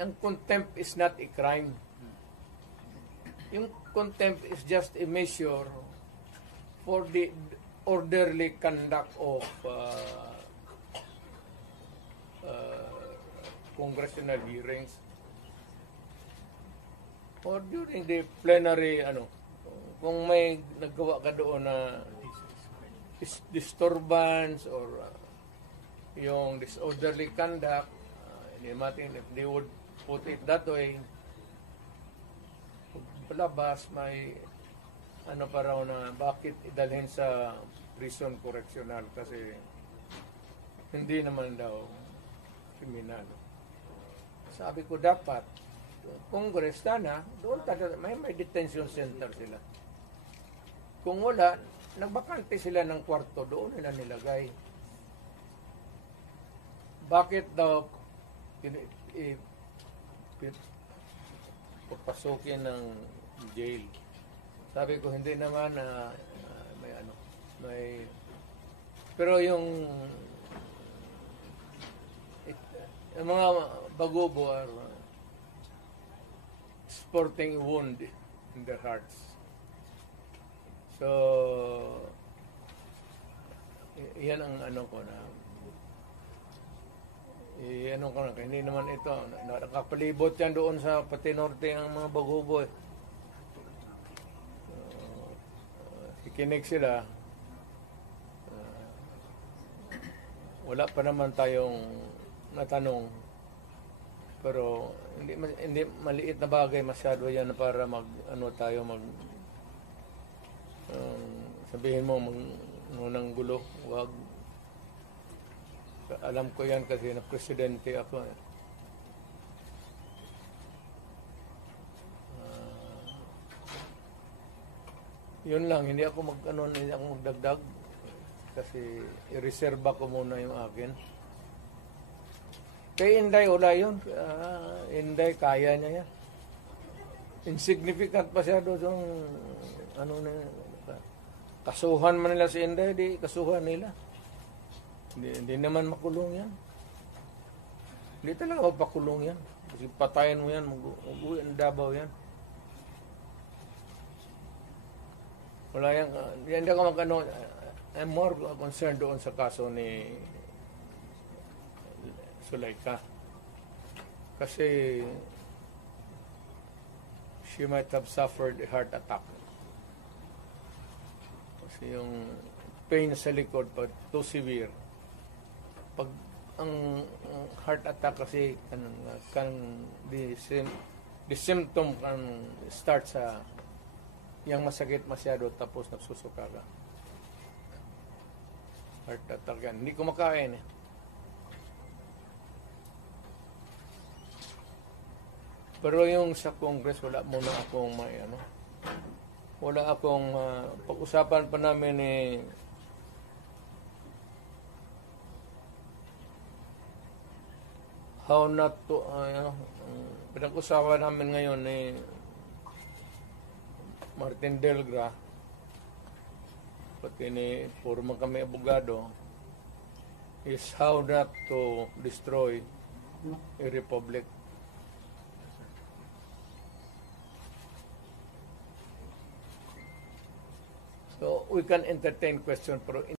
ang contempt is not a crime. Yung contempt is just a measure for the orderly conduct of congressional hearings or during the plenary, kung may naggawa ka doon na disturbance or yung disorderly conduct, hindi natin if they would put it that way, palabas may pa raw na bakit idalhin sa prison correctional kasi hindi naman daw kriminal. Sabi ko dapat Congress sana doon may detention center sila. Kung wala, nagbakante sila ng kwarto doon nila nilagay. Bakit daw papasukin ng jail? Sabi ko hindi naman may pero yung mga bagubo are sporting wound in their hearts. So yan ang ko na hindi naman ito nakapalibot yan doon sa pati norte ang mga bagubo ikinig sila wala pa naman tayong natanong pero hindi maliit na bagay masyado yan para sabihin mo ng gulo, wag. Alam ko yan kasi na presidente ako. Yun lang, hindi ako magdagdag kasi i-reserva ko muna yung akin. Kay Inday, wala yun. Inday, kaya niya yan. Insignificant pa siya doon. Kasuhan man nila si Inday, di kasuhan nila. Hindi naman makulong yan. Hindi talaga mapakulong yan. Kasi patayin mo yan, mag-uwi ang Davao yan. Wala yan. Hindi ako I'm more concerned doon sa kaso ni Zulaika. Kasi she might have suffered a heart attack. Kasi yung pain sa likod too severe. Pag ang heart attack kasi the symptom can start sa yung masakit masyado tapos nagsusuka ka. Heart attack yan. Hindi ko makain eh. Pero yung sa Congress, wala muna akong wala akong pag-usapan pa namin how not to pinag-usapan namin ngayon Martin Delgra pati puro man kami abogado is how not to destroy a republic. So we can entertain questions, pero